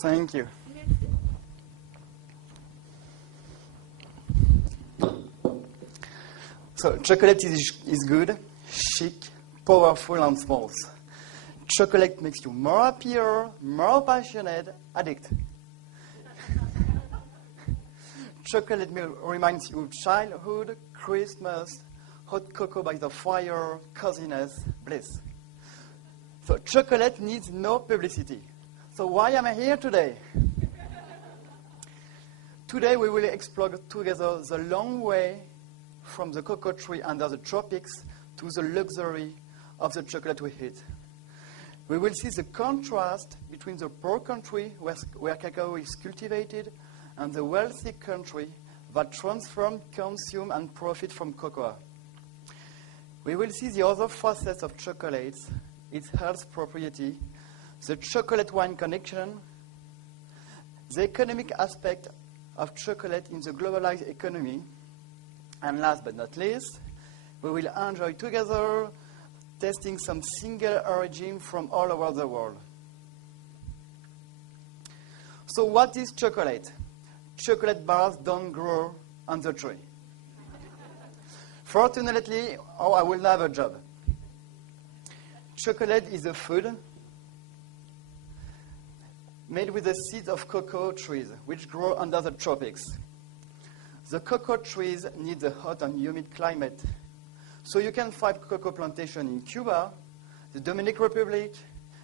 Thank you. So chocolate is good, chic, powerful, and small. Chocolate makes you more happier, more passionate, addict. Chocolate milk reminds you of childhood, Christmas, hot cocoa by the fire, coziness, bliss. So chocolate needs no publicity. So why am I here today? Today we will explore together the long way from the cocoa tree under the tropics to the luxury of the chocolate we eat. We will see the contrast between the poor country where cacao is cultivated and the wealthy country that transform, consume, and profit from cocoa. We will see the other facets of chocolates, its health property, the chocolate-wine connection, the economic aspect of chocolate in the globalized economy, and last but not least, we will enjoy together tasting some single origin from all over the world. So what is chocolate? Chocolate bars don't grow on the tree. Fortunately, I will have a job. Chocolate is a food made with the seeds of cocoa trees, which grow under the tropics. The cocoa trees need a hot and humid climate. So you can find cocoa plantation in Cuba, the Dominican Republic,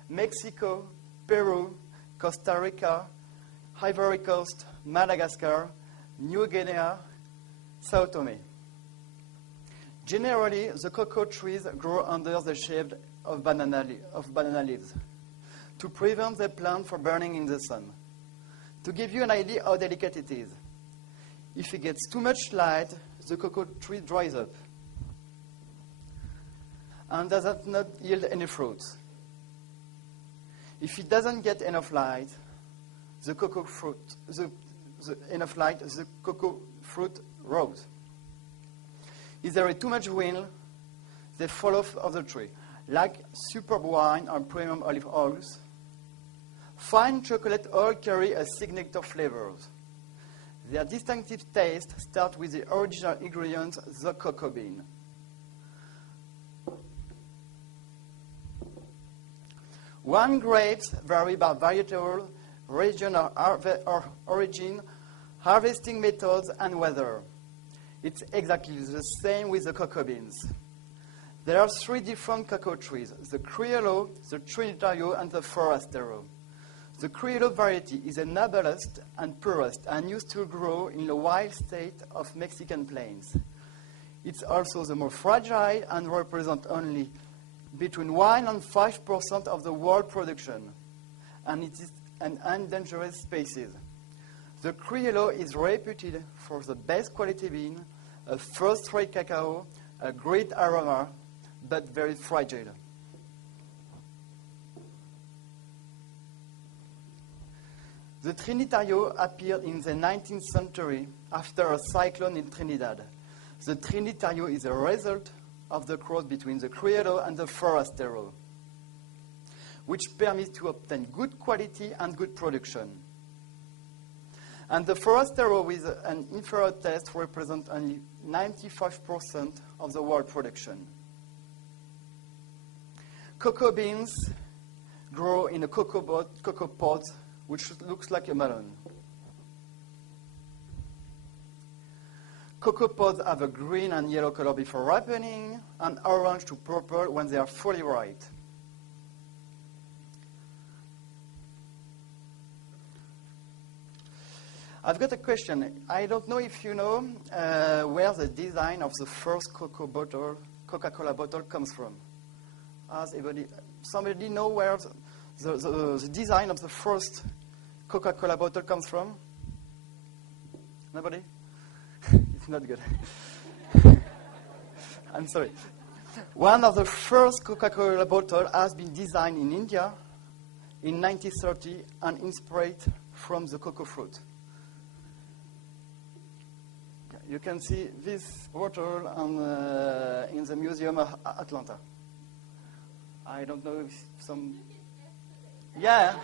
Mexico, Peru, Costa Rica, Ivory Coast, Madagascar, New Guinea, Sao Tome. Generally, the cocoa trees grow under the shade of banana leaves to prevent the plant from burning in the sun. To give you an idea how delicate it is, if it gets too much light, the cocoa tree dries up and does not yield any fruits. If it doesn't get enough light, the cocoa fruit rots. If there is too much wind, they fall off of the tree, like superb wine or premium olive oils. Fine chocolate all carry a signature flavors. Their distinctive taste starts with the original ingredient, the cocoa bean. Wine grapes vary by varietal, region or origin, harvesting methods, and weather. It's exactly the same with the cocoa beans. There are 3 different cacao trees, the Criollo, the Trinitario, and the Forastero. The Criollo variety is the noblest and purest and used to grow in the wild state of Mexican plains. It's also the more fragile and represents only between 1 and 5% of the world production, and it is an endangered species. The Criollo is reputed for the best quality bean, a first-rate cacao, a great aroma, but very fragile. The Trinitario appeared in the 19th century after a cyclone in Trinidad. The Trinitario is a result of the cross between the Criollo and the Forastero, which permits to obtain good quality and good production. And the Forastero with an inferior taste represents only 95% of the world production. Cocoa beans grow in a cocoa pod, which looks like a melon. Cocoa pods have a green and yellow color before ripening, and orange to purple when they are fully ripe. I've got a question. I don't know if you know where the design of the first Coca-Cola bottle comes from. Somebody know where the design of the first Coca-Cola bottle comes from? Nobody? It's not good. I'm sorry. One of the first Coca-Cola bottles has been designed in India in 1930 and inspired from the cocoa fruit. You can see this bottle in the Museum of Atlanta. I don't know if some... Yeah.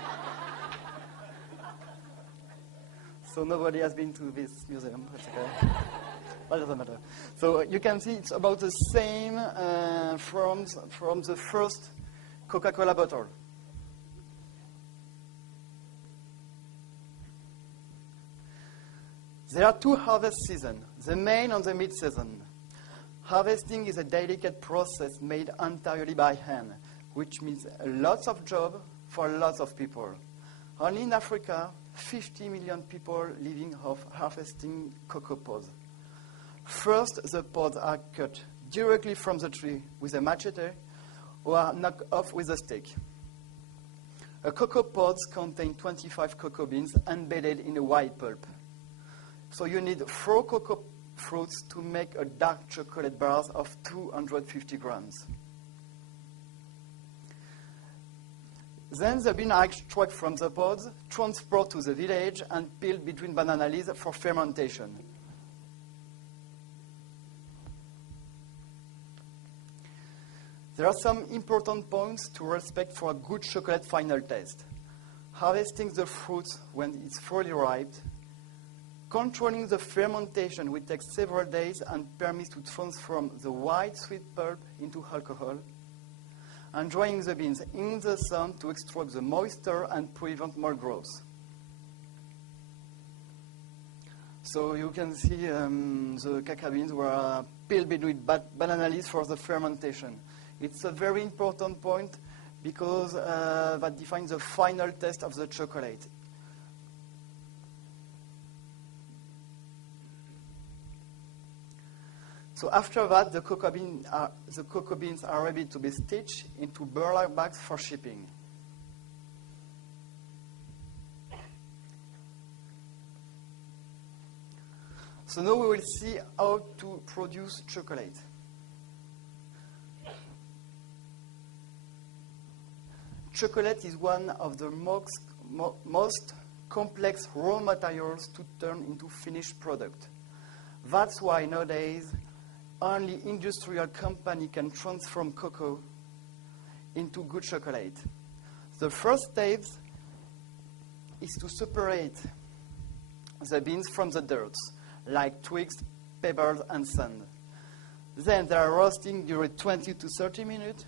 So nobody has been to this museum. That's okay. That doesn't matter. So you can see it's about the same from the first Coca-Cola bottle. There are two harvest seasons, the main and the mid-season. Harvesting is a delicate process made entirely by hand, which means lots of job for lots of people. Only in Africa, 50 million people living off harvesting cocoa pods. First, the pods are cut directly from the tree with a machete or are knocked off with a stick. A cocoa pods contain 25 cocoa beans embedded in a white pulp. So you need 4 cocoa fruits to make a dark chocolate bars of 250 grams. Then the beans are extracted from the pods, transported to the village, and peeled between banana leaves for fermentation. There are some important points to respect for a good chocolate final taste. Harvesting the fruits when it's fully ripe, controlling the fermentation will take several days and permits to transform the white sweet pulp into alcohol, and drying the beans in the sun to extract the moisture and prevent mold growth. So you can see the cacao beans were peeled between banana leaves for the fermentation. It's a very important point because that defines the final taste of the chocolate. So after that, the cocoa beans are ready to be stitched into burlap bags for shipping. So now we will see how to produce chocolate. Chocolate is one of the most complex raw materials to turn into finished product. That's why nowadays only industrial company can transform cocoa into good chocolate. The first step is to separate the beans from the dirt, like twigs, pebbles, and sand. Then they are roasting during 20 to 30 minutes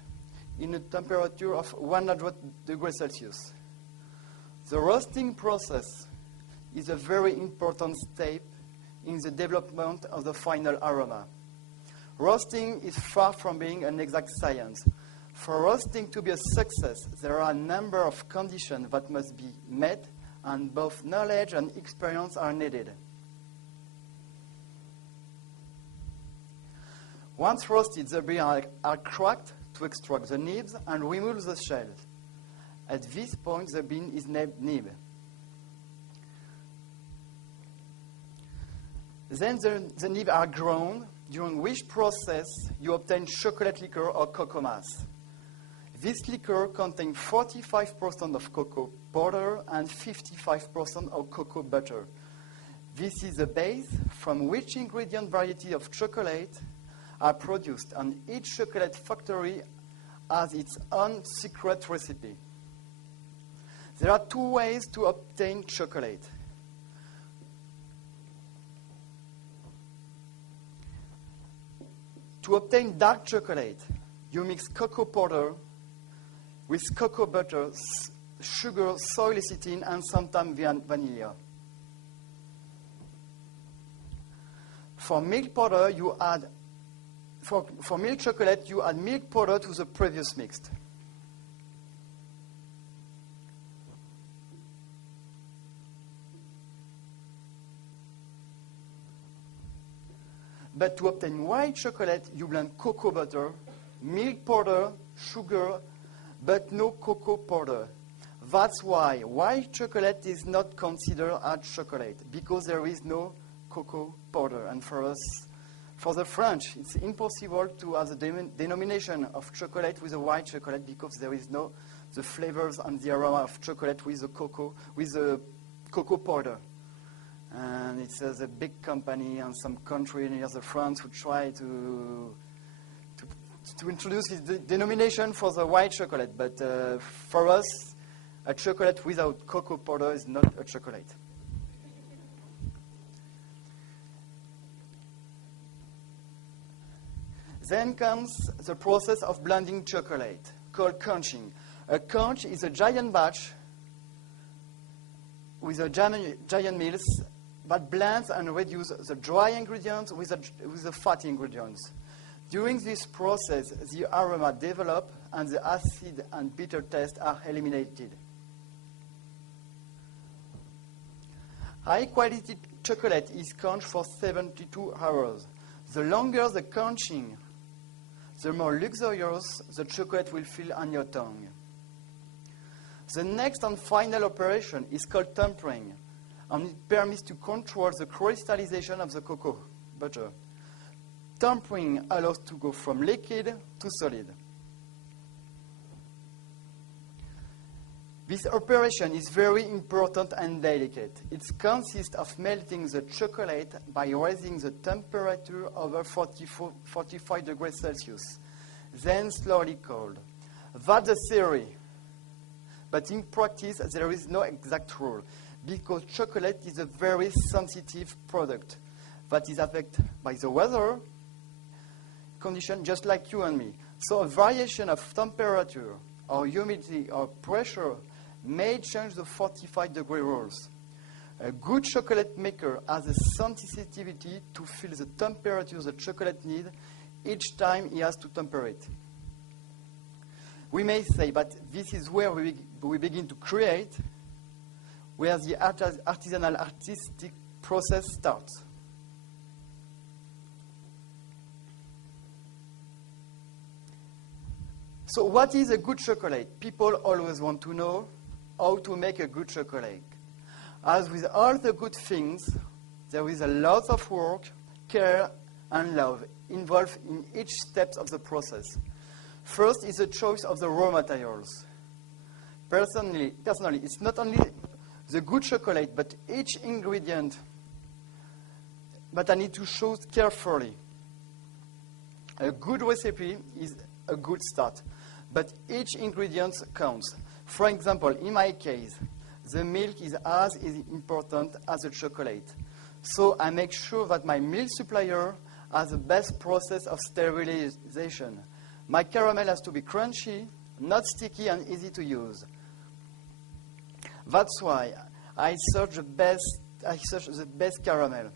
in a temperature of 100 degrees Celsius. The roasting process is a very important step in the development of the final aroma. Roasting is far from being an exact science. For roasting to be a success, there are a number of conditions that must be met, and both knowledge and experience are needed. Once roasted, the beans are cracked to extract the nibs and remove the shell. At this point, the bean is nib. Then the nibs are ground, during which process you obtain chocolate liquor or cocoa mass. This liquor contains 45% of cocoa powder and 55% of cocoa butter. This is the base from which ingredient variety of chocolate are produced, and each chocolate factory has its own secret recipe. There are 2 ways to obtain chocolate. To obtain dark chocolate, you mix cocoa powder with cocoa butter, sugar, soy lecithin, and sometimes vanilla. For milk powder, you add for milk chocolate, you add milk powder to the previous mixed. But to obtain white chocolate, you blend cocoa butter, milk powder, sugar, but no cocoa powder. That's why white chocolate is not considered as chocolate, because there is no cocoa powder. And for the French, it's impossible to have the denomination of chocolate with a white chocolate, because there is no the flavors and the aroma of chocolate with the cocoa powder. And it's a big company and some country near the France who try to introduce the denomination for the white chocolate. But for us, a chocolate without cocoa powder is not a chocolate. Then comes the process of blending chocolate, called conching. A conch is a giant batch with a giant mills that blends and reduces the dry ingredients with the fatty ingredients. During this process, the aroma develops and the acid and bitter taste are eliminated. High-quality chocolate is conched for 72 hours. The longer the conching, the more luxurious the chocolate will feel on your tongue. The next and final operation is called tempering, and it permits to control the crystallization of the cocoa butter. Tempering allows to go from liquid to solid. This operation is very important and delicate. It consists of melting the chocolate by raising the temperature over 45 degrees Celsius, then slowly cooled. That's the theory. But in practice, there is no exact rule, because chocolate is a very sensitive product that is affected by the weather condition, just like you and me. So a variation of temperature or humidity or pressure may change the 45-degree rules. A good chocolate maker has a sensitivity to feel the temperature the chocolate needs each time he has to temper it. We may say that this is where we begin to create, where the artisanal artistic process starts. So what is a good chocolate? People always want to know how to make a good chocolate. As with all the good things, there is a lot of work, care, and love involved in each step of the process. First is the choice of the raw materials. Personally, it's not only the good chocolate, but each ingredient that I need to choose carefully. A good recipe is a good start, but each ingredient counts. For example, in my case, the milk is as important as the chocolate. So I make sure that my milk supplier has the best process of sterilization. My caramel has to be crunchy, not sticky, and easy to use. That's why I search the best caramel.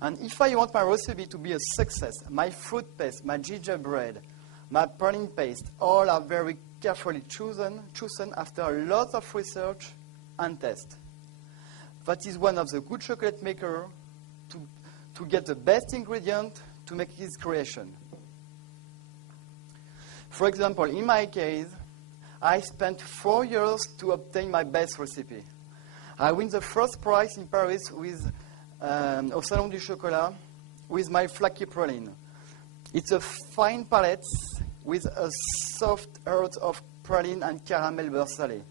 And if I want my recipe to be a success, my fruit paste, my gingerbread, my praline paste, all are very carefully chosen after a lot of research and test. That is one of the good chocolate maker to get the best ingredient to make his creation. For example, in my case, I spent 4 years to obtain my best recipe. I win the first prize in Paris with au Salon du Chocolat with my flaky praline. It's a fine palette with a soft earth of praline and caramel beurre salé.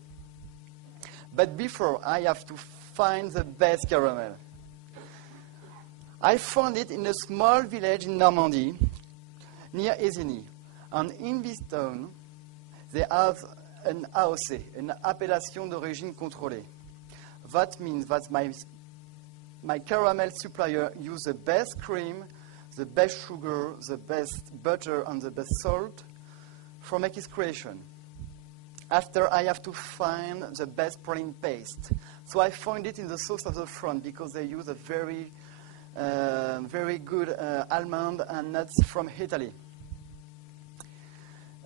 But before, I have to find the best caramel. I found it in a small village in Normandy, near Ésigny. And in this town, they have an AOC, an appellation d'origine contrôlée. That means that my caramel supplier uses the best cream, the best sugar, the best butter, and the best salt for making his creation. After, I have to find the best praline paste. So I found it in the south of the France because they use a very good almond and nuts from Italy.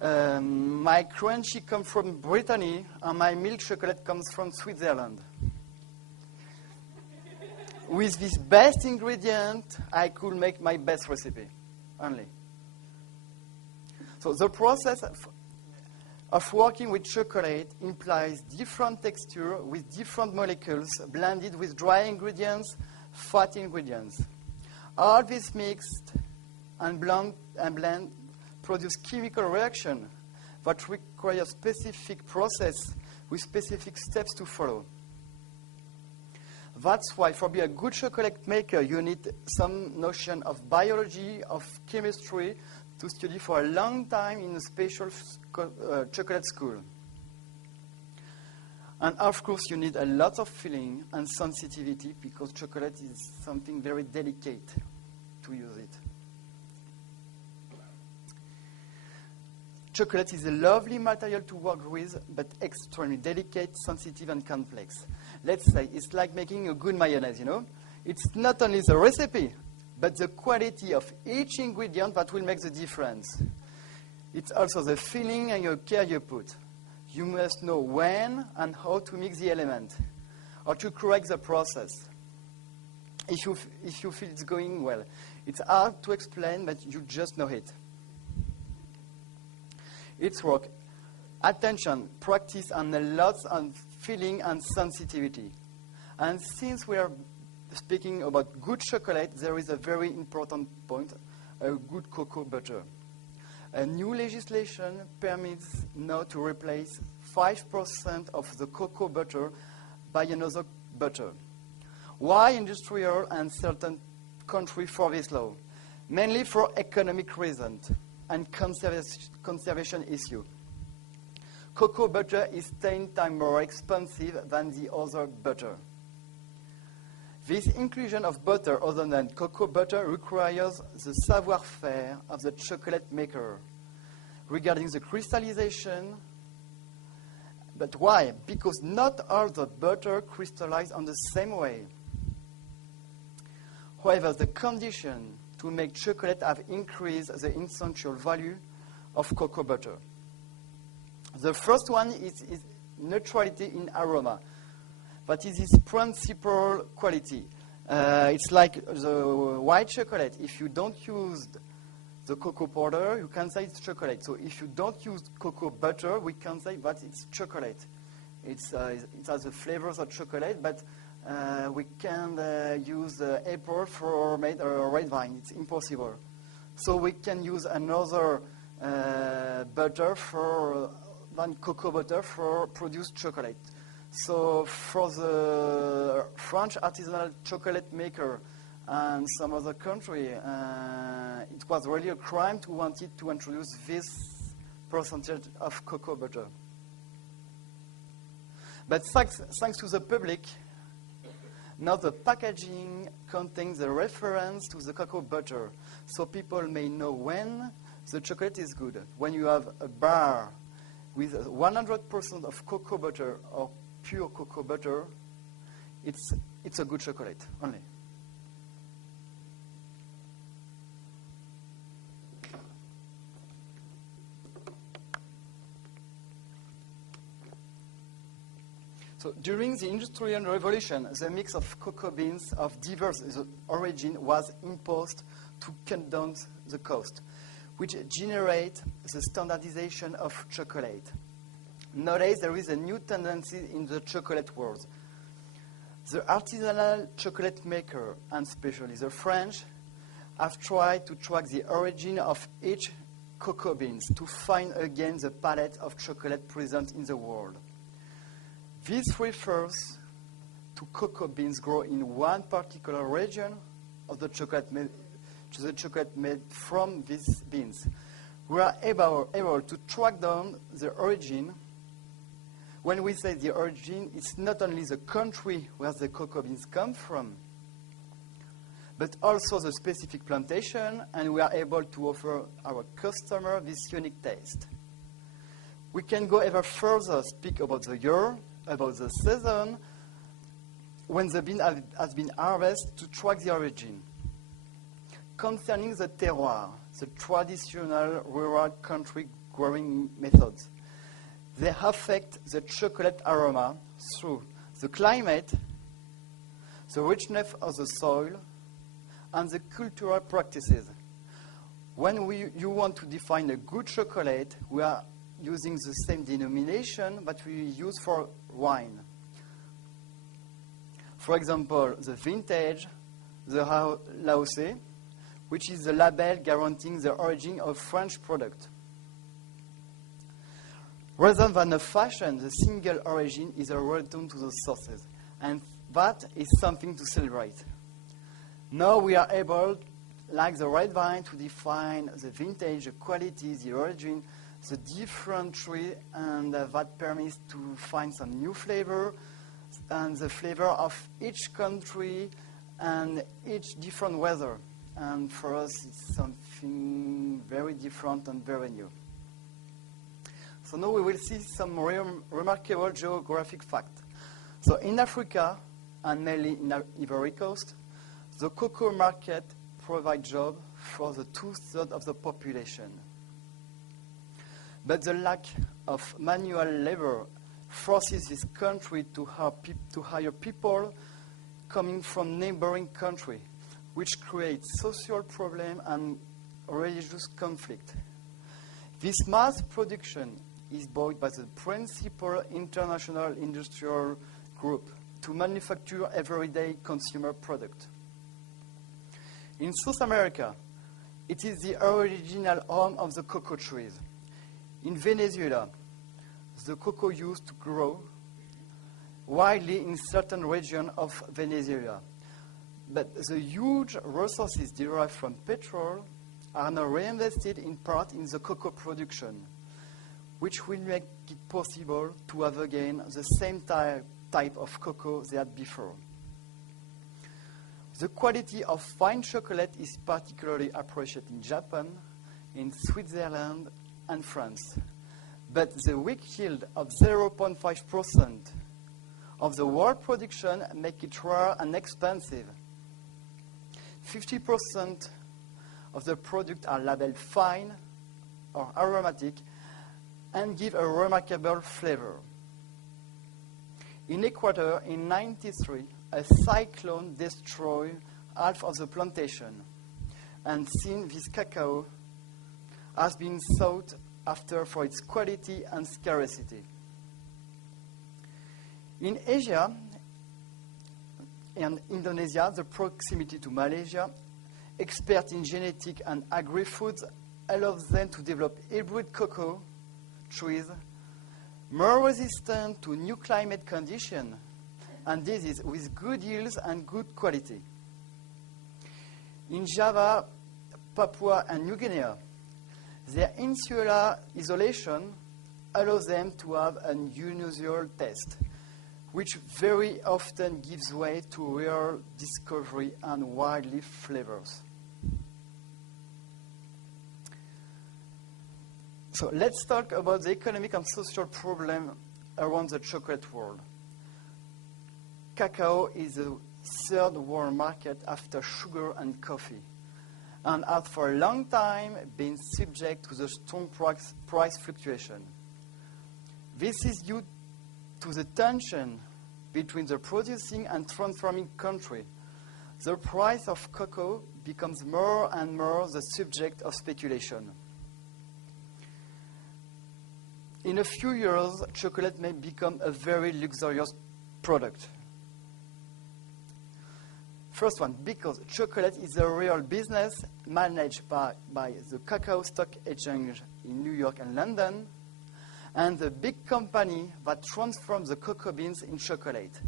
My crunchy comes from Brittany, and my milk chocolate comes from Switzerland. With this best ingredient, I could make my best recipe, only. So the process of working with chocolate implies different texture with different molecules blended with dry ingredients, fatty ingredients. All this mixed and blend produce chemical reaction that require specific process with specific steps to follow. That's why for being a good chocolate maker, you need some notion of biology, of chemistry, to study for a long time in a special chocolate school. And of course, you need a lot of feeling and sensitivity because chocolate is something very delicate to use it. Chocolate is a lovely material to work with, but extremely delicate, sensitive, and complex. Let's say it's like making a good mayonnaise, you know? It's not only the recipe, but the quality of each ingredient that will make the difference. It's also the feeling and your care you put. You must know when and how to mix the element, or to correct the process. If you feel it's going well, it's hard to explain, but you just know it. It's work, attention, practice, and a lot of feeling and sensitivity. And since we are speaking about good chocolate, there is a very important point, a good cocoa butter. A new legislation permits now to replace 5% of the cocoa butter by another butter. Why industrial and certain countries for this law? Mainly for economic reasons and conservation issue. Cocoa butter is 10 times more expensive than the other butter. This inclusion of butter other than cocoa butter requires the savoir-faire of the chocolate maker regarding the crystallization. But why? Because not all the butter crystallizes on the same way. However, the condition to make chocolate have increased the essential value of cocoa butter. The first one is neutrality in aroma. That is its principal quality. It's like the white chocolate. If you don't use the cocoa powder, you can say it's chocolate. So if you don't use cocoa butter, we can say that it's chocolate. It has the flavors of chocolate, but we can't use apple for made red wine. It's impossible. So we can use another butter than cocoa butter for produce chocolate. So for the French artisanal chocolate maker and some other country, it was really a crime to want it to introduce this percentage of cocoa butter. But thanks to the public, now the packaging contains a reference to the cocoa butter, so people may know when the chocolate is good. When you have a bar with 100% of cocoa butter or pure cocoa butter, it's a good chocolate only. So during the Industrial Revolution, the mix of cocoa beans of diverse origin was imposed to cut down the cost, which generates the standardization of chocolate. Nowadays, there is a new tendency in the chocolate world. The artisanal chocolate maker, and especially the French, have tried to track the origin of each cocoa beans to find again the palette of chocolate present in the world. This refers to cocoa beans grown in one particular region of the chocolate made from these beans. We are able to track down the origin. When we say the origin, it's not only the country where the cocoa beans come from, but also the specific plantation, and we are able to offer our customer this unique taste. We can go ever further, speak about the year, about the season, when the bean has been harvested to track the origin. Concerning the terroir, the traditional rural country growing methods, they affect the chocolate aroma through the climate, the richness of the soil, and the cultural practices. When you want to define a good chocolate, we are using the same denomination that we use for wine. For example, the vintage, the Laosé, which is the label guaranteeing the origin of French product. Rather than a fashion, the single origin is a return to the sources, and that is something to celebrate. Now we are able, like the red wine, to define the vintage, the quality, the origin, the different tree, and that permits to find some new flavor, and the flavor of each country and each different weather. And for us, it's something very different and very new. So now we will see some remarkable geographic facts. So in Africa, and mainly in Ivory Coast, the cocoa market provides jobs for the 2/3 of the population. But the lack of manual labor forces this country to hire people coming from neighboring countries, which creates social problems and religious conflict. This mass production is bought by the principal international industrial group to manufacture everyday consumer products. In South America, it is the original home of the cocoa trees. In Venezuela, the cocoa used to grow widely in certain regions of Venezuela. But the huge resources derived from petrol are now reinvested in part in the cocoa production, which will make it possible to have again the same type of cocoa they had before. The quality of fine chocolate is particularly appreciated in Japan, in Switzerland, and France. But the weak yield of 0.5% of the world production make it rare and expensive. 50% of the products are labeled fine or aromatic and give a remarkable flavor. In Ecuador, in 1993, a cyclone destroyed half of the plantation, and since this cacao has been sought after for its quality and scarcity. In Asia and Indonesia, the proximity to Malaysia, experts in genetic and agri-foods allows them to develop hybrid cocoa trees more resistant to new climate conditions, and this is with good yields and good quality. In Java, Papua, and New Guinea, their insular isolation allows them to have an unusual taste, which very often gives way to rare discovery and wildlife flavors. So let's talk about the economic and social problem around the chocolate world. Cacao is the third world market after sugar and coffee, and has for a long time been subject to the strong price fluctuation. This is due to the tension between the producing and transforming country. The price of cocoa becomes more and more the subject of speculation. In a few years, chocolate may become a very luxurious product. First one, because chocolate is a real business managed by the Cacao Stock Exchange in New York and London, and the big company that transforms the cocoa beans in chocolate.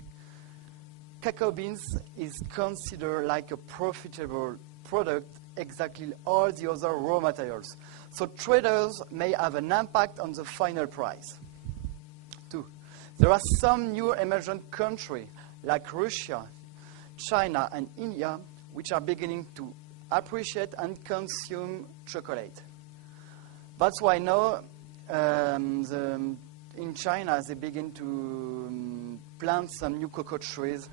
Cacao beans is considered like a profitable product, exactly all the other raw materials. So traders may have an impact on the final price. 2. There are some new emerging countries like Russia, China, and India, which are beginning to appreciate and consume chocolate. That's why now in China they begin to plant some new cocoa trees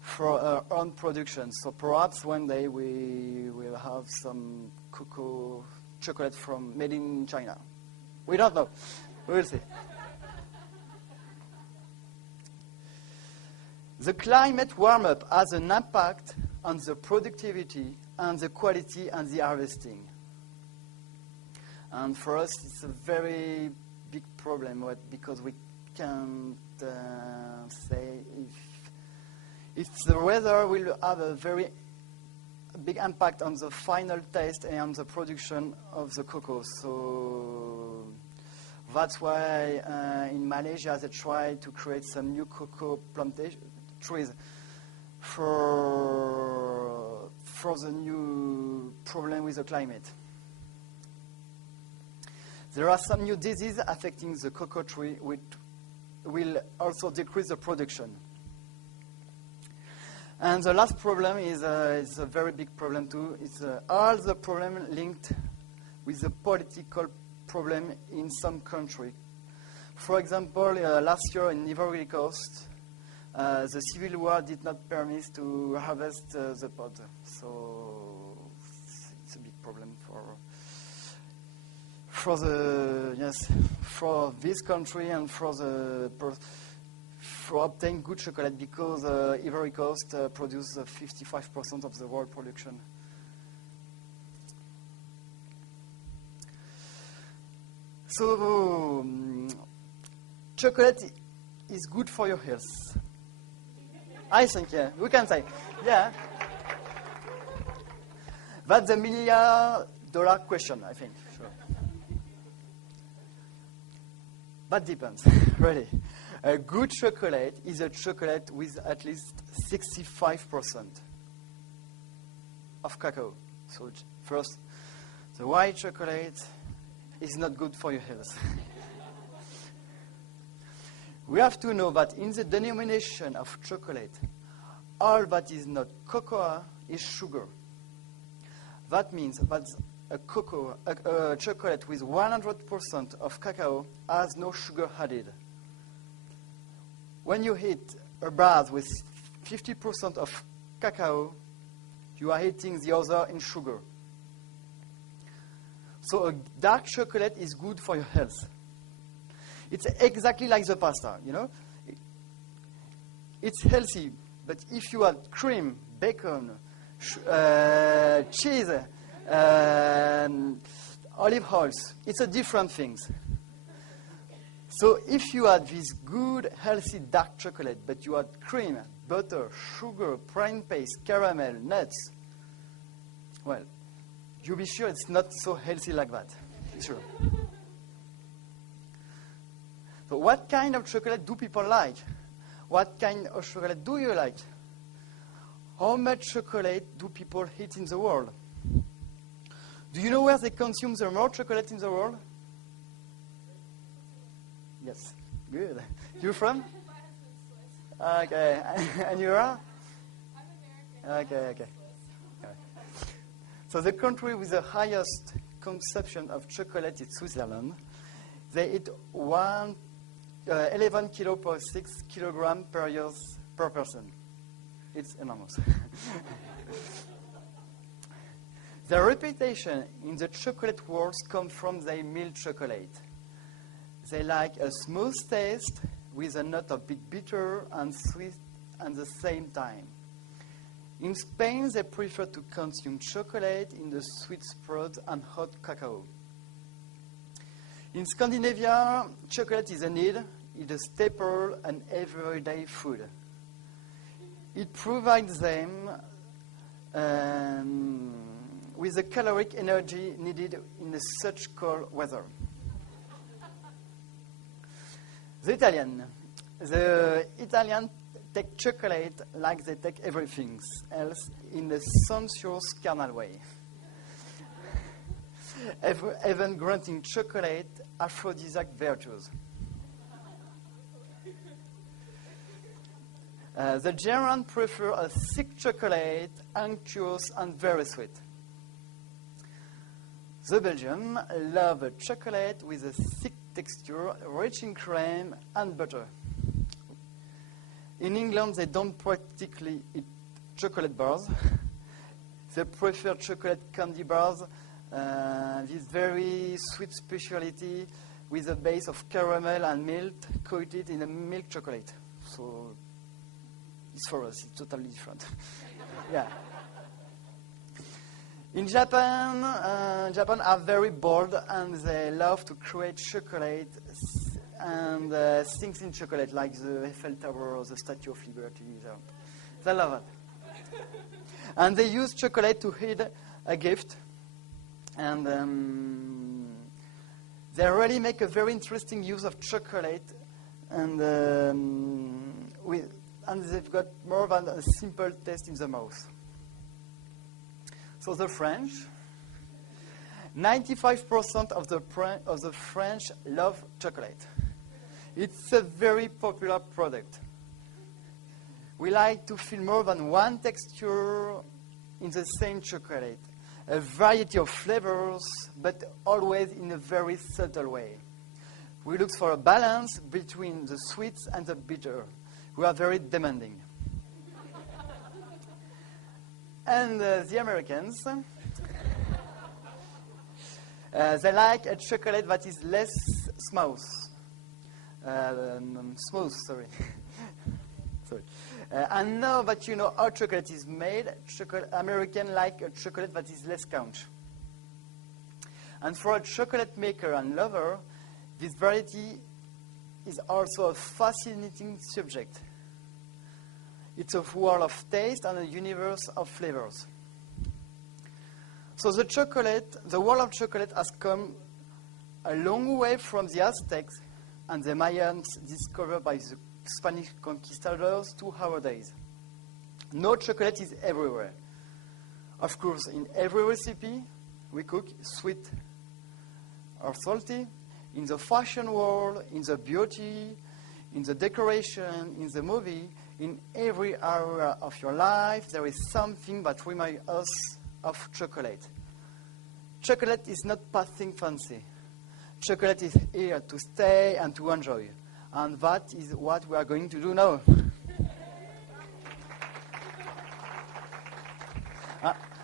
for our own production. So perhaps one day we will have some cocoa chocolate made in China. We don't know. We will see. The climate warm-up has an impact on the productivity and the quality and the harvesting. And for us, it's a very big problem because we can't say if the weather will have a very big impact on the final taste and on the production of the cocoa. So that's why in Malaysia they try to create some new cocoa plantation trees for the new problem with the climate. There are some new diseases affecting the cocoa tree, which will also decrease the production. And the last problem is a very big problem too. It's all the problem linked with the political problem in some country For example, last year in Ivory Coast, the civil war did not permit to harvest the pod. So it's a big problem for this country and for obtain good chocolate, because Ivory Coast produces 55% of the world production. So chocolate is good for your health. I think, yeah, we can say, yeah. That's a $1 million question, I think. Sure. That depends, really. A good chocolate is a chocolate with at least 65% of cacao. So first, the white chocolate is not good for your health. We have to know that in the denomination of chocolate, all that is not cocoa is sugar. That means that a chocolate with 100% of cacao has no sugar added. When you eat a bar with 50% of cacao, you are eating the other in sugar. So a dark chocolate is good for your health. It's exactly like the pasta, you know. It's healthy, but if you add cream, bacon, cheese, olive oils, it's a different things. So if you add this good, healthy dark chocolate, but you add cream, butter, sugar, praline paste, caramel, nuts, well, you'll be sure it's not so healthy like that. Sure. So what kind of chocolate do people like? What kind of chocolate do you like? How much chocolate do people eat in the world? Do you know where they consume the more chocolate in the world? Yes, good. You from? Okay, and you are? I'm American. Okay. So the country with the highest consumption of chocolate is Switzerland. They eat 11 kilo per 6 kilogram per person. It's enormous. Their reputation in the chocolate world comes from their milk chocolate. They like a smooth taste with a note of bit bitter and sweet at the same time. In Spain, they prefer to consume chocolate in the sweet spread and hot cacao. In Scandinavia, chocolate is a need. It's a staple and everyday food. It provides them with the caloric energy needed in such cold weather. The Italian take chocolate like they take everything else in a sensuous carnal way. Even granting chocolate aphrodisiac virtues. The Germans prefer a thick chocolate, unctuous and very sweet. The Belgians love a chocolate with a thick texture, rich in cream and butter. In England, they don't practically eat chocolate bars. They prefer chocolate candy bars, this very sweet specialty with a base of caramel and milk coated in a milk chocolate. So it's for us, it's totally different. Yeah. In Japan, Japan are very bold and they love to create chocolate and things in chocolate, like the Eiffel Tower or the Statue of Liberty. They love it. And they use chocolate to hide a gift. And they really make a very interesting use of chocolate. And they've got more than a simple taste in the mouth. So the French, 95% of the French love chocolate. It's a very popular product. We like to feel more than one texture in the same chocolate, a variety of flavors, but always in a very subtle way. We look for a balance between the sweet and the bitter. We are very demanding. And the Americans, they like a chocolate that is less smooth. Sorry. And now that you know how chocolate is made, Americans like a chocolate that is less conch. And for a chocolate maker and lover, this variety is also a fascinating subject. It's a world of taste and a universe of flavors. So the world of chocolate has come a long way from the Aztecs and the Mayans discovered by the Spanish conquistadors to our days. No, chocolate is everywhere. Of course, in every recipe we cook, sweet or salty, in the fashion world, in the beauty, in the decoration, in the movie, in every area of your life, there is something that reminds us of chocolate. Chocolate is not passing fancy. Chocolate is here to stay and to enjoy. And that is what we are going to do now.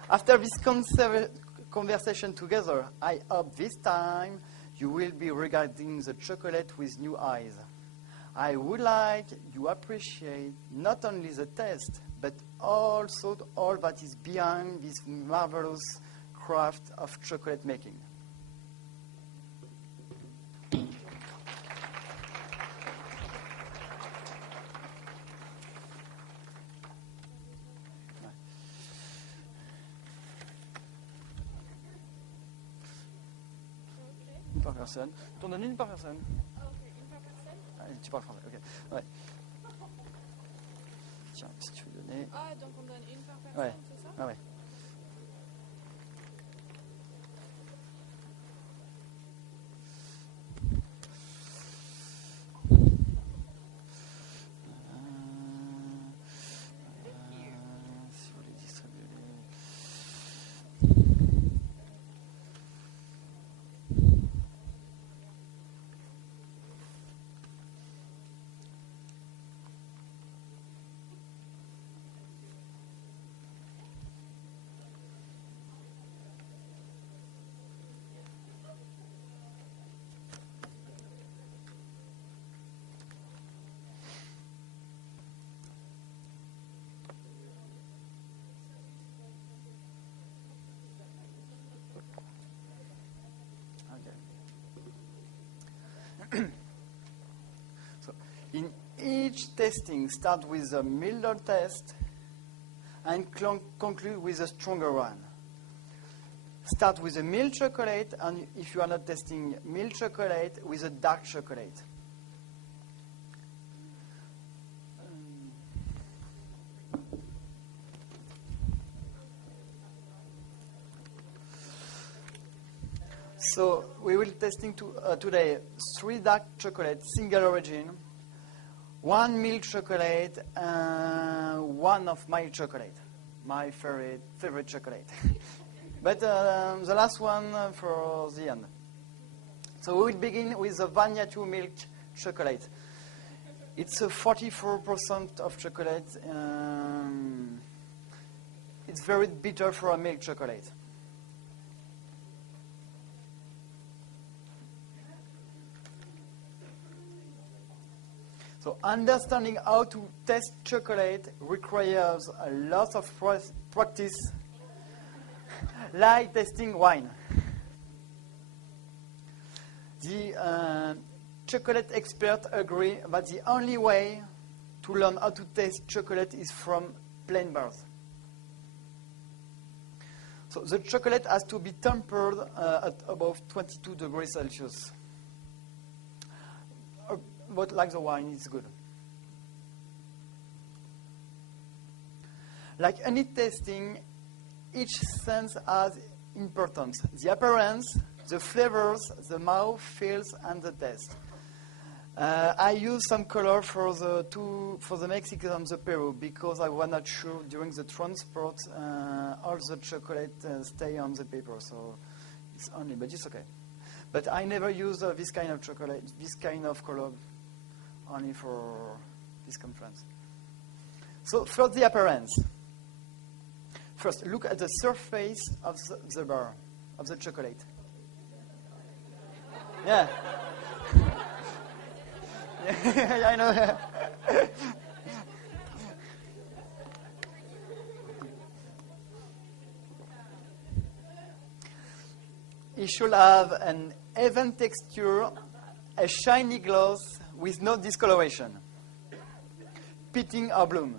After this conversation together, I hope this time you will be regarding the chocolate with new eyes. I would like you appreciate not only the taste, but also all that is behind this marvelous craft of chocolate making. Par personne. T'en donnes une par personne. Tu parles français, ok. Ouais. Tiens, si tu veux donner. Ah, donc on donne une par personne, ouais. C'est ça? Ah ouais. Si vous les distribuez. So, in each testing, start with a milder test and conclude with a stronger one. Start with a milk chocolate, and if you are not testing milk chocolate, with a dark chocolate. So we will testing today 3 dark chocolate, single origin, 1 milk chocolate, and 1 of my chocolate, my favorite chocolate. But the last one for the end. So we will begin with the Vanuatu milk chocolate. It's a 44% of chocolate. It's very bitter for a milk chocolate. So understanding how to test chocolate requires a lot of practice, like testing wine. The chocolate experts agree that the only way to learn how to taste chocolate is from plain bars. So the chocolate has to be tempered at above 22 degrees Celsius. But like the wine, it's good. Like any tasting, each sense has importance. The appearance, the flavors, the mouth feels, and the taste. I use some color for the Mexican and the Peru because I was not sure during the transport all the chocolate stay on the paper, so it's only, but it's okay. But I never use this kind of chocolate, this kind of color, only for this conference. So first the appearance. First, look at the surface of the bar, of the chocolate. Yeah. Yeah, I know. It should have an even texture, a shiny gloss with no discoloration, pitting or bloom.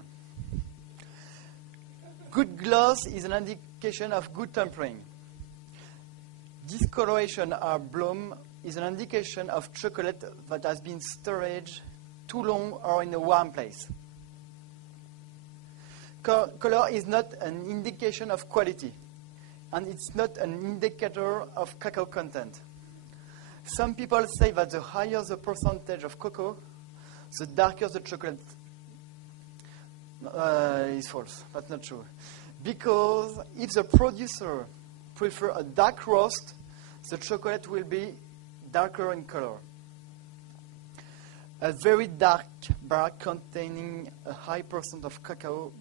Good gloss is an indication of good tempering. Discoloration or bloom is an indication of chocolate that has been stored too long or in a warm place. Color is not an indication of quality, and it's not an indicator of cacao content. Some people say that the higher the percentage of cocoa, the darker the chocolate. Is false. That's not true. Because if the producer prefers a dark roast, the chocolate will be darker in color. A very dark bar containing a high percent of cacao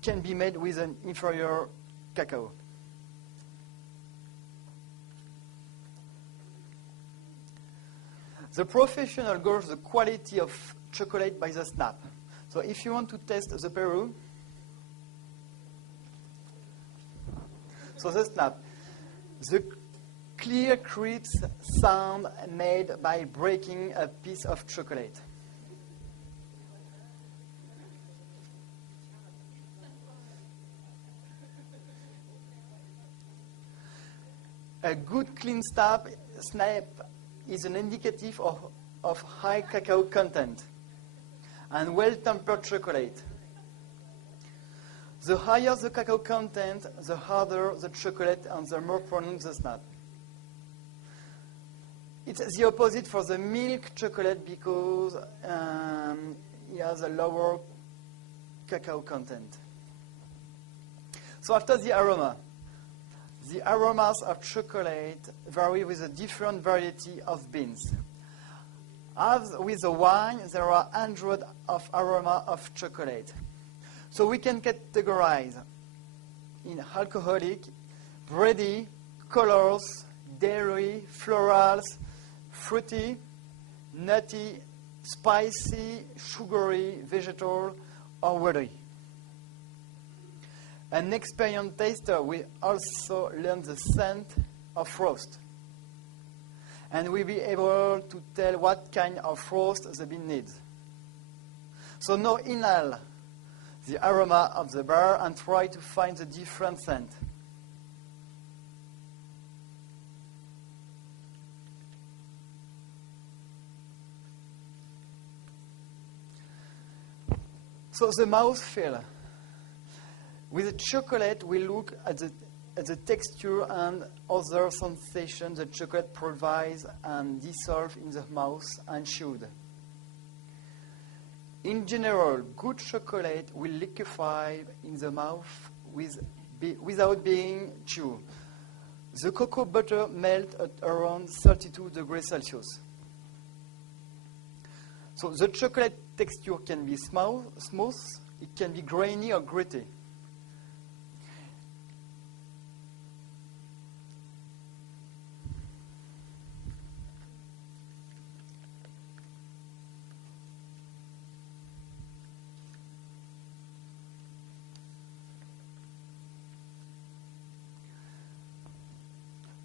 can be made with an inferior cacao. The professional gauge the quality of chocolate by the snap. So if you want to test the Peru, so the snap, the clear crisp sound made by breaking a piece of chocolate. A good clean snap is an indicative of high cacao content and well-tempered chocolate. The higher the cacao content, the harder the chocolate and the more pronounced the snap. It's the opposite for the milk chocolate because it has a lower cacao content. So after the aroma. The aromas of chocolate vary with a different variety of beans. As with the wine, there are hundreds of aromas of chocolate. So we can categorize in alcoholic, bready, colors, dairy, florals, fruity, nutty, spicy, sugary, vegetal, or woody. An experienced taster will also learn the scent of roast and will be able to tell what kind of roast the bean needs. So now inhale the aroma of the bar and try to find the different scent. So the mouthfeel. With the chocolate, we look at the texture and other sensations the chocolate provides and dissolve in the mouth and chewed. In general, good chocolate will liquefy in the mouth without being chewed. The cocoa butter melts at around 32 degrees Celsius. So the chocolate texture can be smooth, it can be grainy or gritty.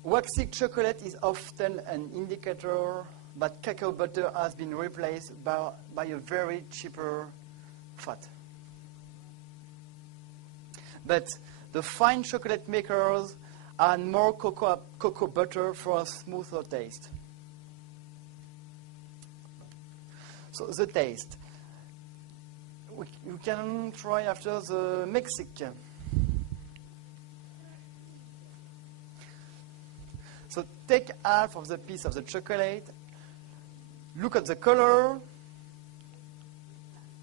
Waxy chocolate is often an indicator that cacao butter has been replaced by a very cheaper fat. But the fine chocolate makers add more cocoa butter for a smoother taste. So the taste. You can try after the Mexican. So take half of the piece of the chocolate, look at the color,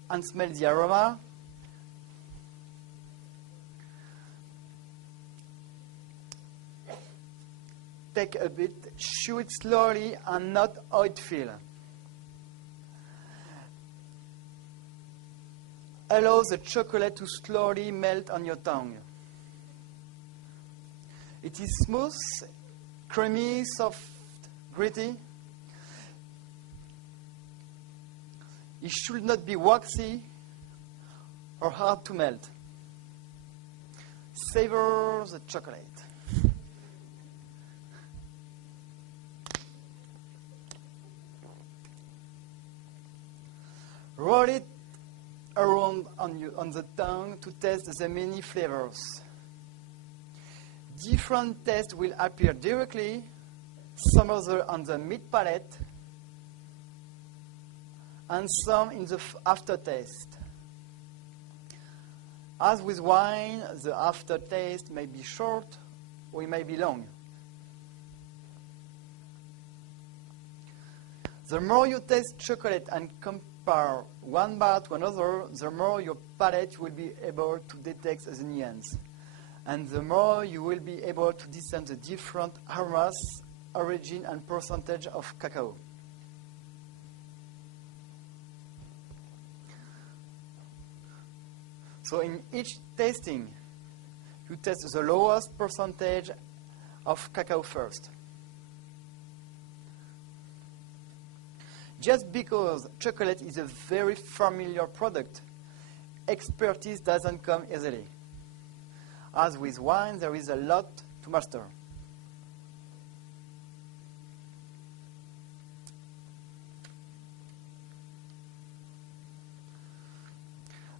and smell the aroma. take a bit, chew it slowly and not how it feels. Allow the chocolate to slowly melt on your tongue. It is smooth, creamy, soft, gritty. It should not be waxy or hard to melt. Savor the chocolate. Roll it around on the tongue to test the many flavors. Different tastes will appear directly, some other on the mid palate, and some in the aftertaste. As with wine, the aftertaste may be short or it may be long. The more you taste chocolate and compare one bar to another, the more your palate will be able to detect the nuance, and the more you will be able to discern the different aromas, origin, and percentage of cacao. So in each tasting, you test the lowest percentage of cacao first. Just because chocolate is a very familiar product, expertise doesn't come easily. As with wine, there is a lot to master.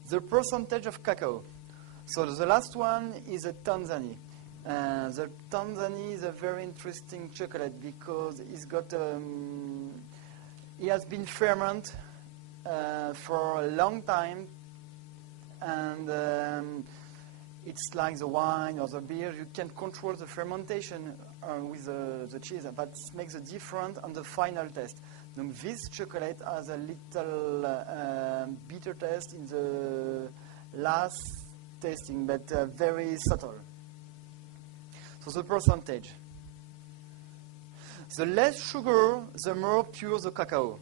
The percentage of cacao. So the last one is a Tanzania. The Tanzania is a very interesting chocolate because it's got it has been fermented for a long time, and it's like the wine or the beer. You can control the fermentation with the cheese, but it makes a difference on the final taste. Donc this chocolate has a little bitter taste in the last tasting, but very subtle. So the percentage. The less sugar, the more pure the cacao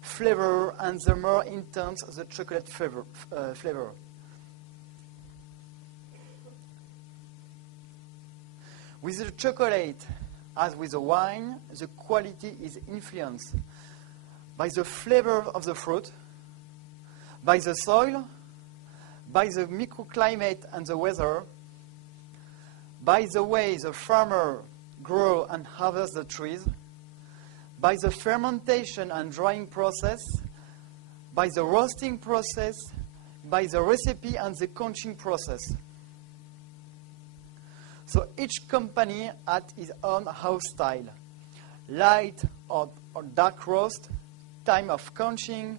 flavor, and the more intense the chocolate flavor. With the chocolate, as with the wine, the quality is influenced by the flavor of the fruit, by the soil, by the microclimate and the weather, by the way the farmer grow and harvest the trees, by the fermentation and drying process, by the roasting process, by the recipe and the conching process. So each company has its own house style. Light or dark roast, time of conching,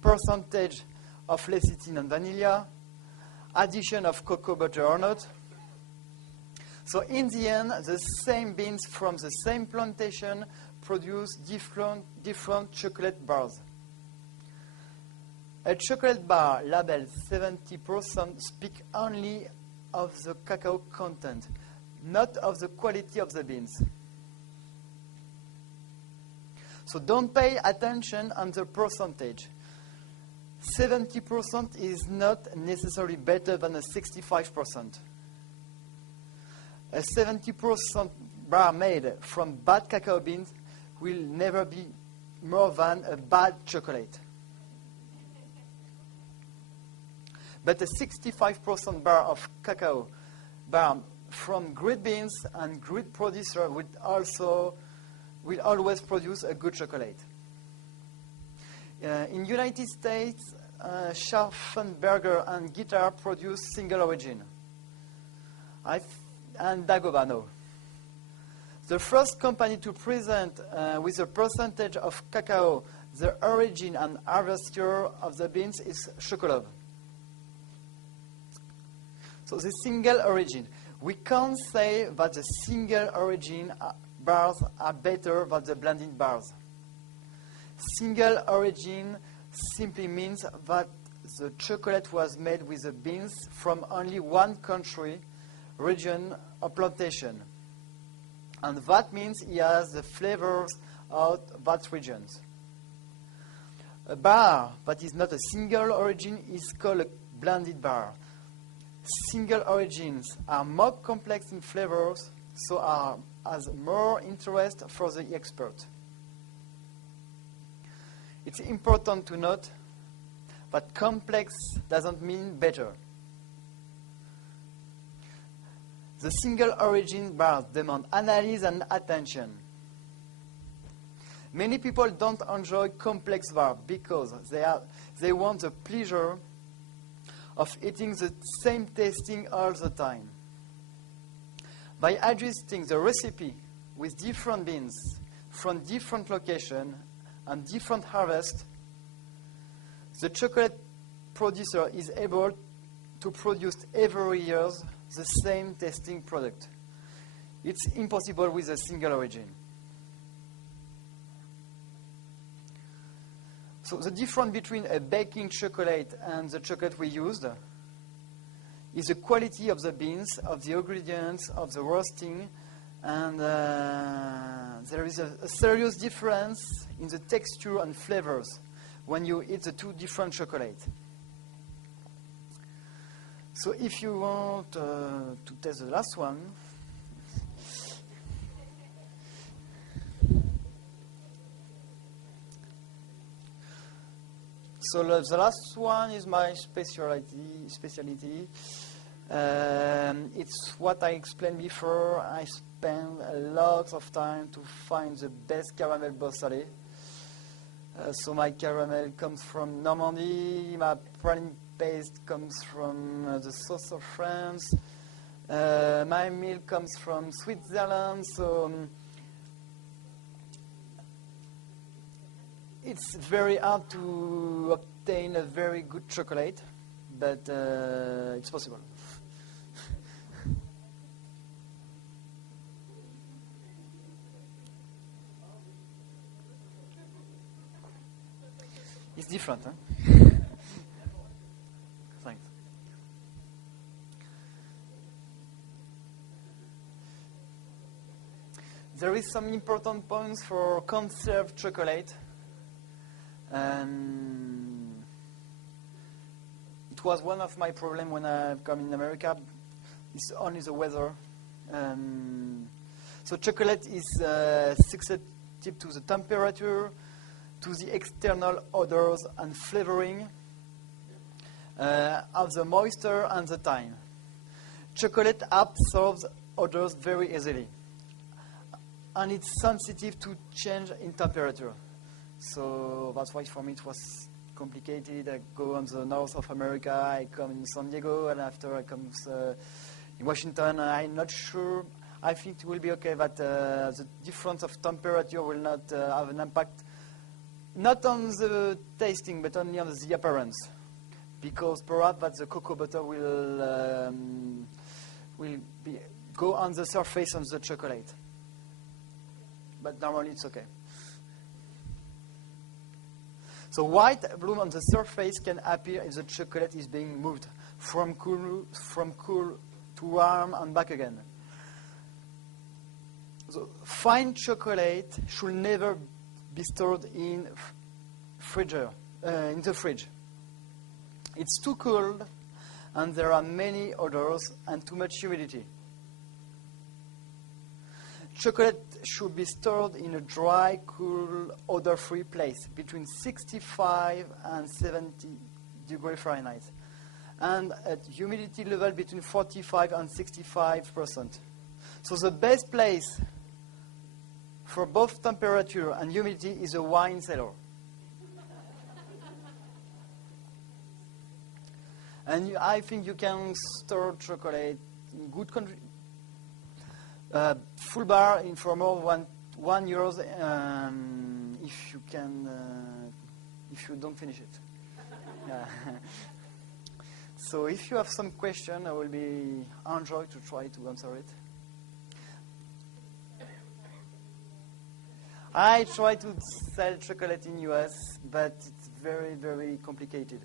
percentage of lecithin and vanilla, addition of cocoa butter or not. So in the end, the same beans from the same plantation produce different chocolate bars. A chocolate bar labeled 70% speaks only of the cacao content, not of the quality of the beans. So don't pay attention on the percentage. 70% is not necessarily better than a 65%. A 70% bar made from bad cacao beans will never be more than a bad chocolate. But a 65% bar of cacao bar from great beans and great producer will always produce a good chocolate. In United States, Scharfenberger and Guitar produce single origin. And Dagobah, no. The first company to present with a percentage of cacao the origin and harvest year of the beans is Chocolove. So the single origin. We can't say that the single origin bars are better than the blended bars. Single origin simply means that the chocolate was made with the beans from only one country, region, or plantation. And that means he has the flavors out that regions. A bar that is not a single origin is called a blended bar. Single origins are more complex in flavors, so has more interest for the expert. It's important to note that complex doesn't mean better. The single origin bars demand analysis and attention. Many people don't enjoy complex bars because they want the pleasure of eating the same tasting all the time. By adjusting the recipe with different beans from different locations and different harvests, the chocolate producer is able to produce every year the same tasting product. It's impossible with a single origin. So the difference between a baking chocolate and the chocolate we used is the quality of the beans, of the ingredients, of the roasting, and there is a serious difference in the texture and flavors when you eat the two different chocolates. So if you want to test the last one, so the last one is my specialty. It's what I explained before. I spend a lot of time to find the best caramel beurre salé. So my caramel comes from Normandy. My praline paste comes from the south of France. My milk comes from Switzerland. So it's very hard to obtain a very good chocolate, but it's possible. It's different, huh? Thanks. There is some important points for conserved chocolate. It was one of my problems when I come in America. It's only the weather. So chocolate is sensitive to the temperature, to the external odors and flavoring of the moisture and the time. Chocolate absorbs odors very easily, and it's sensitive to change in temperature. So that's why for me it was complicated. I go on the north of America, I come in San Diego, and after I come in Washington. I'm not sure. I think it will be okay, but the difference of temperature will not have an impact, not on the tasting, but only on the appearance. Because perhaps that the cocoa butter will go on the surface of the chocolate. But normally it's okay. So white bloom on the surface can appear if the chocolate is being moved from cool to warm and back again. So fine chocolate should never be stored in the fridge. It's too cold, and there are many odors and too much humidity. Chocolate should be stored in a dry, cool, odor-free place between 65 and 70 degrees Fahrenheit, and at humidity level between 45 and 65%. So the best place for both temperature and humidity is a wine cellar. And I think you can store chocolate in good country. Full bar in for more than €1 if you can, if you don't finish it. So if you have some question, I will be enjoyed to try to answer it. I try to sell chocolate in US, but it's very, very complicated.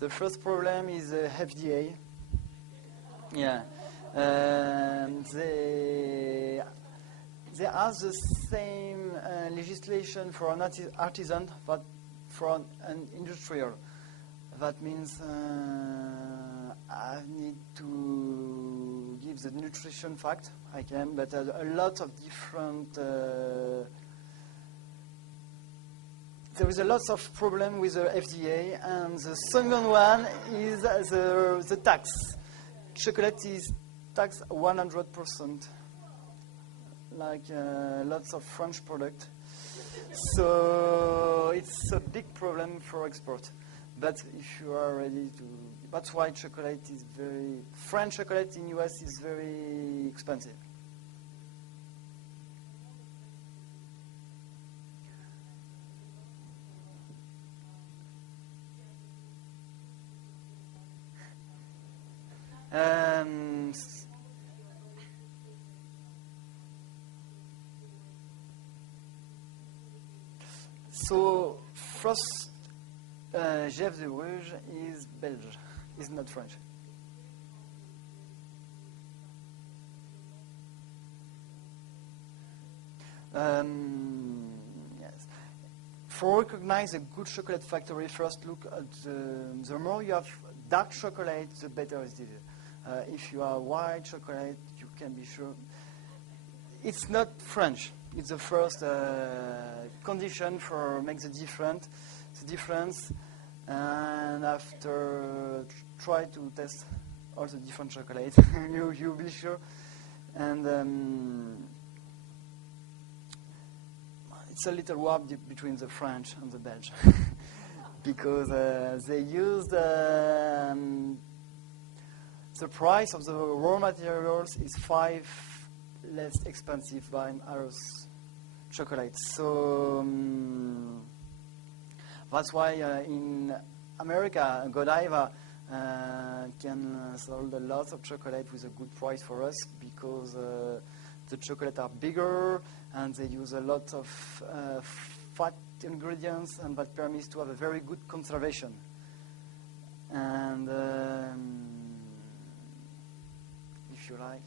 The first problem is FDA. they have the same legislation for an artisan but for an industrial. That means I need to give the nutrition fact. I can, but a lot of different. There is a lot of problem with the FDA, and the second one is the tax. Chocolate is taxed 100%, like lots of French product. So it's a big problem for export. But if you are ready to, that's why chocolate is French chocolate in US is very expensive. So first, Jeff de Bruges is Belgian, is not French. Yes. For recognize a good chocolate factory, first look at the more you have dark chocolate, the better it is. If you are white chocolate, you can be sure. It's not French. It's the first condition for make the difference. And after try to test all the different chocolate, you'll be sure. And it's a little war between the French and the Belgian because they use the price of the raw materials is 5 less expensive than our chocolate. So that's why in America, Godiva can sell a lot of chocolate with a good price for us because the chocolate are bigger and they use a lot of fat ingredients, and that permits to have a very good conservation. And if you like.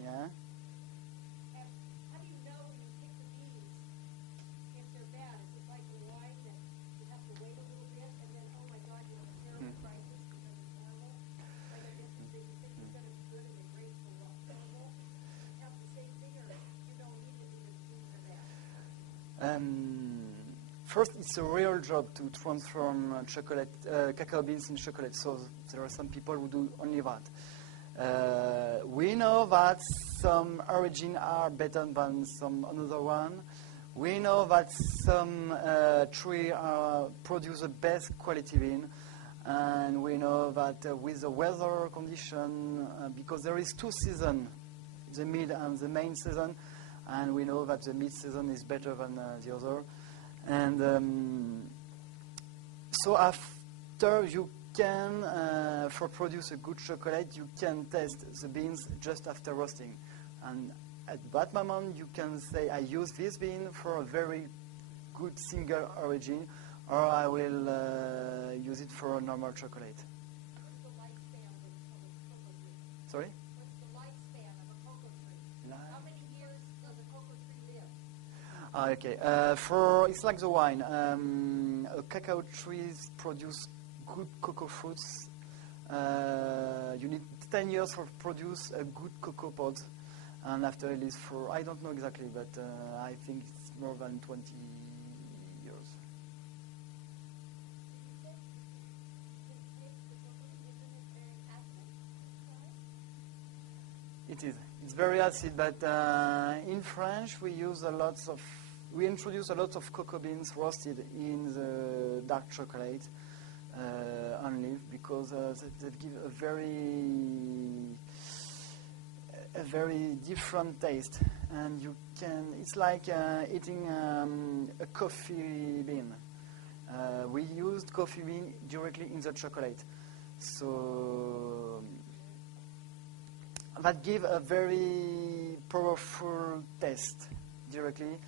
Yeah. How do you know when you pick the beans if they're bad? Is it like the wine that you have to wait a little bit and then, oh my God, you have terrible prices because it's horrible? Like I guess that you think it's going to be good and the grapes will look horrible. You have the same thing, or you know immediately that the beans are bad? First, it's a real job to transform cacao beans in chocolate. So there are some people who do only that. We know that some origin are better than some another one. We know that some tree produce the best quality bean, and we know that with the weather condition, because there is 2 seasons, the mid and the main season, and we know that the mid season is better than the other. And so after you can, for produce a good chocolate, you can test the beans just after roasting. And at that moment, you can say, I use this bean for a very good single origin, or I will use it for a normal chocolate. What's the lifespan of a cocoa tree? Sorry? What's the lifespan of a cocoa tree? How many years does a cocoa tree live? Okay. It's like the wine. Cacao trees produce good cocoa fruits. You need 10 years for produce a good cocoa pod, and after it is for, I don't know exactly, but I think it's more than 20 years. It is. It's very acid, but in French we introduce a lot of cocoa beans roasted in the dark chocolate only because they give a very different taste, and you can. It's like eating a coffee bean. We used coffee bean directly in the chocolate, so that give a very powerful taste directly,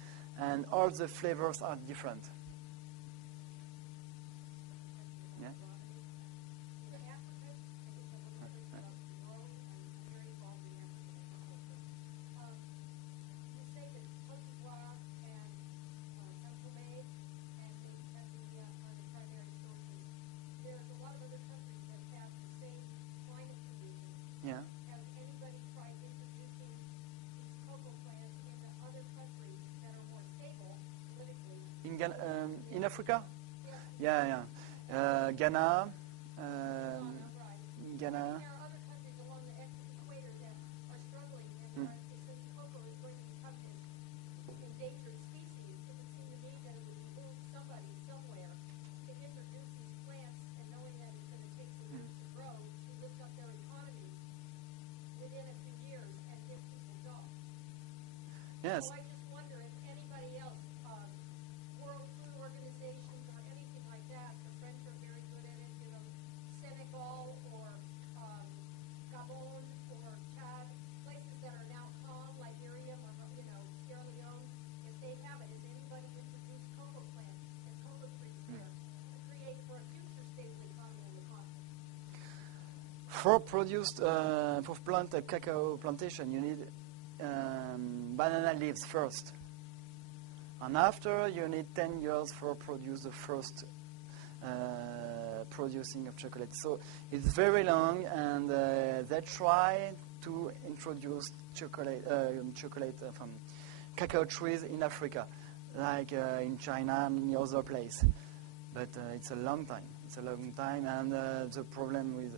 and all the flavors are different. in Africa? Yeah. Ghana. Ghana. There are other countries along the equator that are struggling, and since cocoa is going to become an endangered species, it would seem to me that it would behoove somebody somewhere to introduce these plants, and knowing that it's going to take some years to grow, to lift up their economies within a few years and give people jobs. Yes. So I just wonder if anybody else, World Food Organizations or anything like that, the French are very good at it, Senegal or Gabon or Chad, places that are now calm, Liberia or Sierra Leone, if they have it, has anybody introduced cocoa plants and cocoa trees there to create for a future stable economy in the continent? For plant a cacao plantation, you need banana leaves first, and after you need 10 years for produce the first producing of chocolate. So it's very long, and they try to introduce chocolate from cacao trees in Africa, like in China and in other place. But it's a long time. And the problem with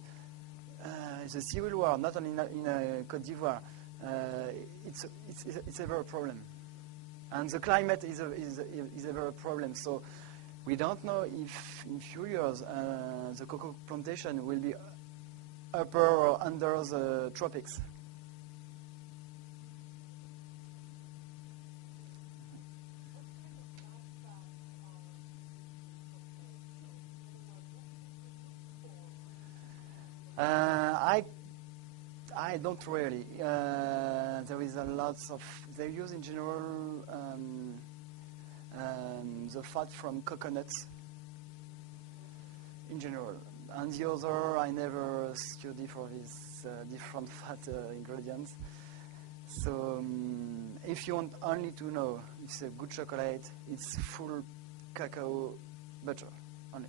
the civil war, not only in Côte d'Ivoire, it's a very problem, and the climate is a very problem. So we don't know if in few years the cocoa plantation will be upper or under the tropics. I don't really. There is a lot of. They use in general the fat from coconuts. In general, and the other I never study for these different fat ingredients. So if you want only to know if it's a good chocolate, it's full cacao butter only.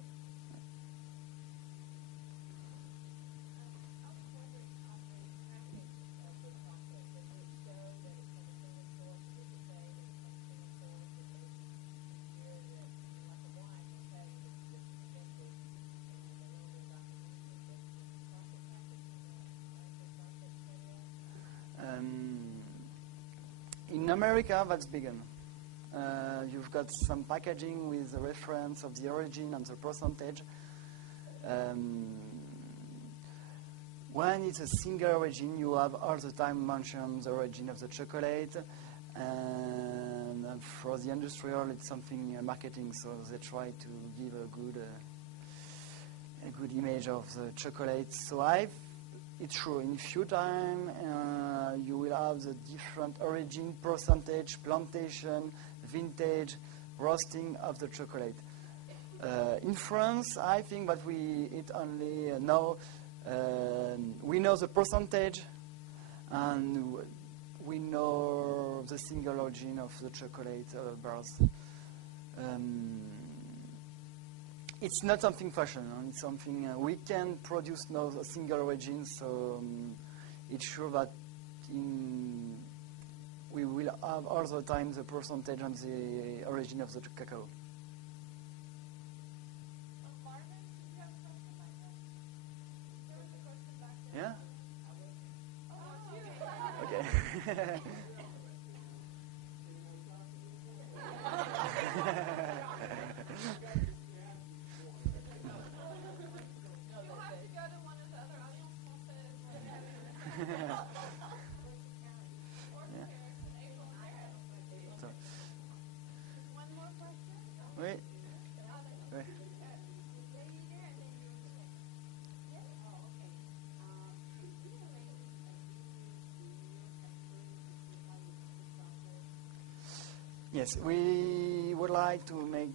In America, that's begun. You've got some packaging with the reference of the origin and the percentage. When it's a single origin, you have all the time mentioned the origin of the chocolate. And for the industrial, it's something marketing, so they try to give a good image of the chocolate. So it's true, in few time you will have the different origin, percentage, plantation, vintage, roasting of the chocolate. In France, I think that we eat only now. We know the percentage, and we know the single origin of the chocolate bars. It's not something fashion. It's something we can produce now a single origin. So it's sure that we will have all the time the percentage and the origin of the cacao. Marvin, did you have a question back there? There was a question back there. Yeah? Okay. Oui. Oui. Yes, we would like to make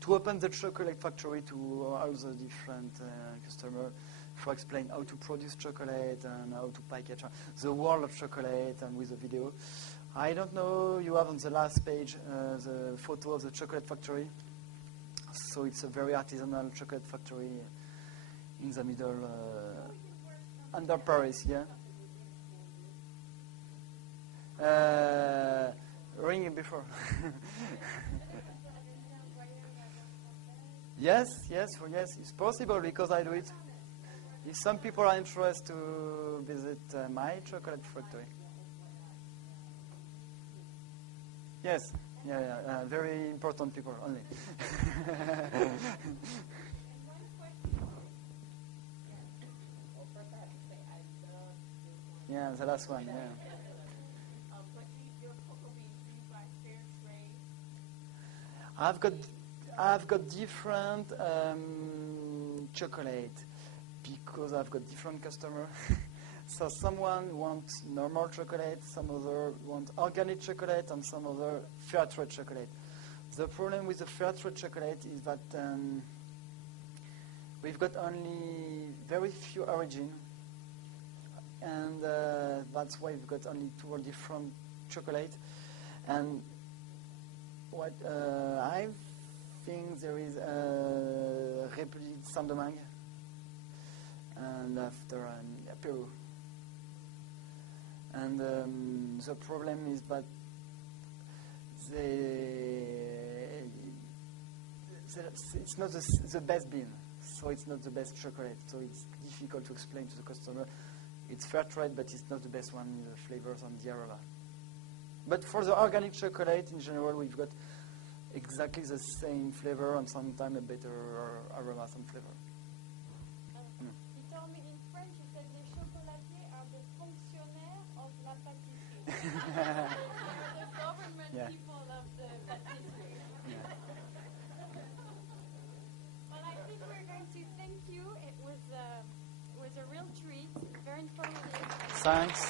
to open the chocolate factory to all the different customers, for explain how to produce chocolate and how to package the world of chocolate, and with a video. I don't know, you have on the last page the photo of the chocolate factory. So it's a very artisanal chocolate factory in the middle, under Paris, yeah. Ring before. Yes, it's possible because I do it. If some people are interested to visit my chocolate factory. Yes, very important people only. Yeah, the last one, yeah. I've got different chocolate because I've got different customers. So someone wants normal chocolate, some other want organic chocolate, and some other fair trade chocolate. The problem with the fair trade chocolate is that we've got only very few origin, and that's why we've got only 2 different chocolate. And what I think there is République Saint-Domingue, and after Peru. And the problem is that it's not the best bean, so it's not the best chocolate. So it's difficult to explain to the customer. It's fair trade, but it's not the best one in the flavors and the aroma. But for the organic chocolate, in general, we've got exactly the same flavor and sometimes a better aroma and flavor. He told me in French, he said les chocolatiers are the fonctionnaires of la pâtisserie. The government people of the pâtisserie. Yeah. Well, I think we're going to thank you. It was a real treat, very informative. Thanks.